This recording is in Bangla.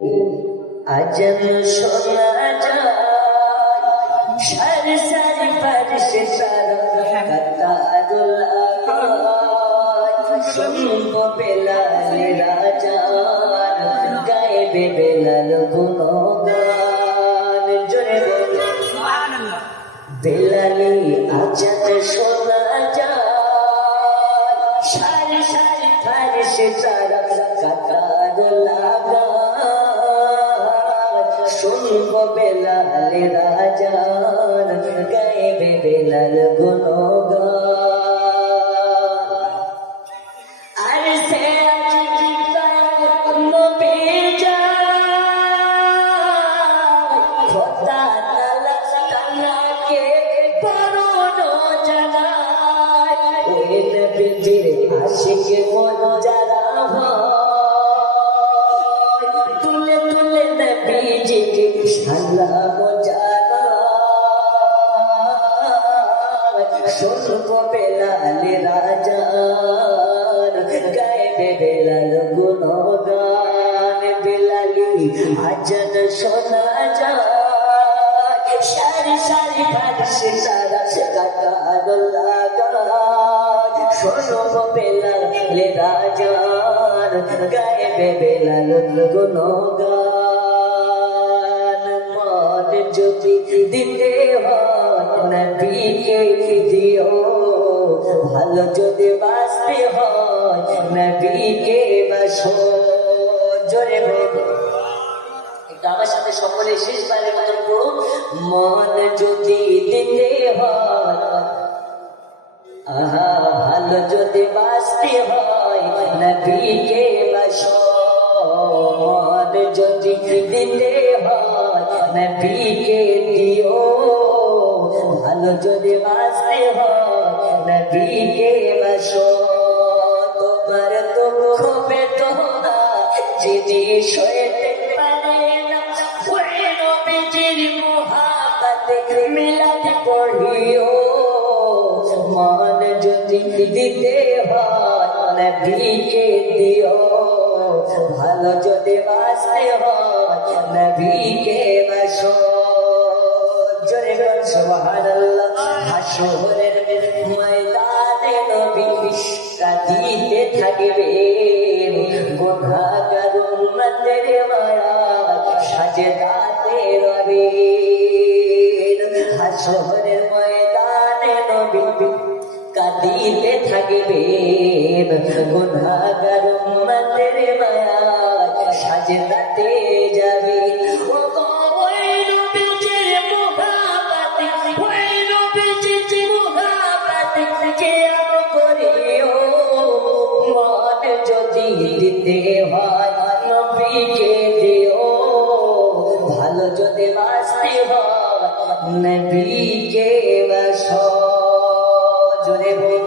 আজম শোনা যায় সারি সারি ফারিসে তারা কাতারুল্লাহ শুনব বেলাল রাজার গায়েবে বেলাল গুণগান জোরে বল সুবহানাল্লাহ। বেলালি আজম শোনা যায় সারি সারি ফারিসে তারা কাতারুল্লাহ শুনব বেলাল রাজার গায়েবে বেলাল গুণগান। আর সে নবী যায় খোদা তাআলা তাআলাকে পরণ জানায় ওই নবীজির আশিক মন যারা তুলে তুলে নবীজিকে সালাম জানায় শুনব বেলাল রাজার গায়েবে বেলাল গুণগান। বেলালি আজান শোনা যায় সারি সারি ফারিসে তারা কাতারুল্লাহ গান শুনব বেলাল রাজার গায়েবে বেলাল গুণগান। মন যদি দিতে হয় নবীকে দিও ভালো যদি বাঁচতে হয় নবীকে বাসো জোরে বল একটু আমার সাথে সকলে শেষবারের মতন পড়ুন। মন যদি দিতে হয় ভালো যদি বাঁচতে হয় নবীকে বাসো মন যদি দিতে হয় নবীকে দিও ভালো যদি বাঁচতে হয় নবীকে বাসো। তোমার দুঃখ বেদনা জিনিস হইতে পারে না ওই নবীজির মুহাব্বতে মিলাদ পড়িও মন যদি দিতে হয় নবীকে দিও ভালো যদি বাঁচতে হয় নবীকে বাসো জোরে বল সুবহানাল্লাহ। হাসরের ময়দানে নবী কাঁদিতে থাকবেন গুনাহগার উম্মতের মায়া সাজদাতে রবেন। হাসরের ময়দানে নবী কাঁদিতে থাকবেন গুনাহগার উম্মতের মায়া সাজদাতে যাবে। দিতে হয় নবীকে দিও ভালো যদি বাঁচতে হয় নবীকে বাসো জোরে বল।